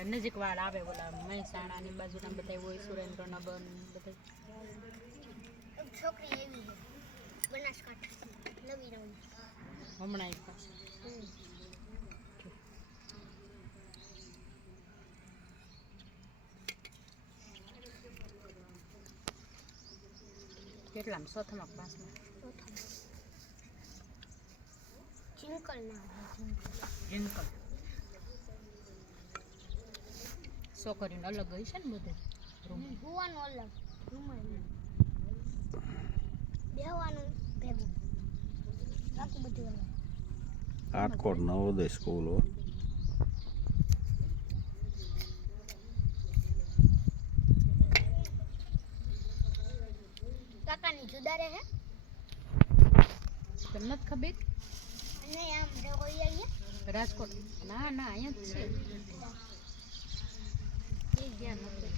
આપણે નજીક વાળ આવે ઓલા મહેસાણાની બાજુના બધા હોય સુરેન્દ્રનગર બધા છોકરી એવી છે બનાસકાંઠા નવી નવી હમણાં એક પાસે કેટલામ ચોથામાં પાંચમાં ચિંકલ ના જિંકલ છોકરીને અલગ હોય છે ને બધે હુવાનું અલગ રૂમમાં બેહવાનું ભેગું બાકી બધું અલગ રાજકોટ નવોદય સ્કૂલ હો કાકાની જુદા રહે તમને જ ખબર અને આમ રગોઈ આવીએ રાજકોટ ના ના અહીંયા જ છે એ ગયા નથી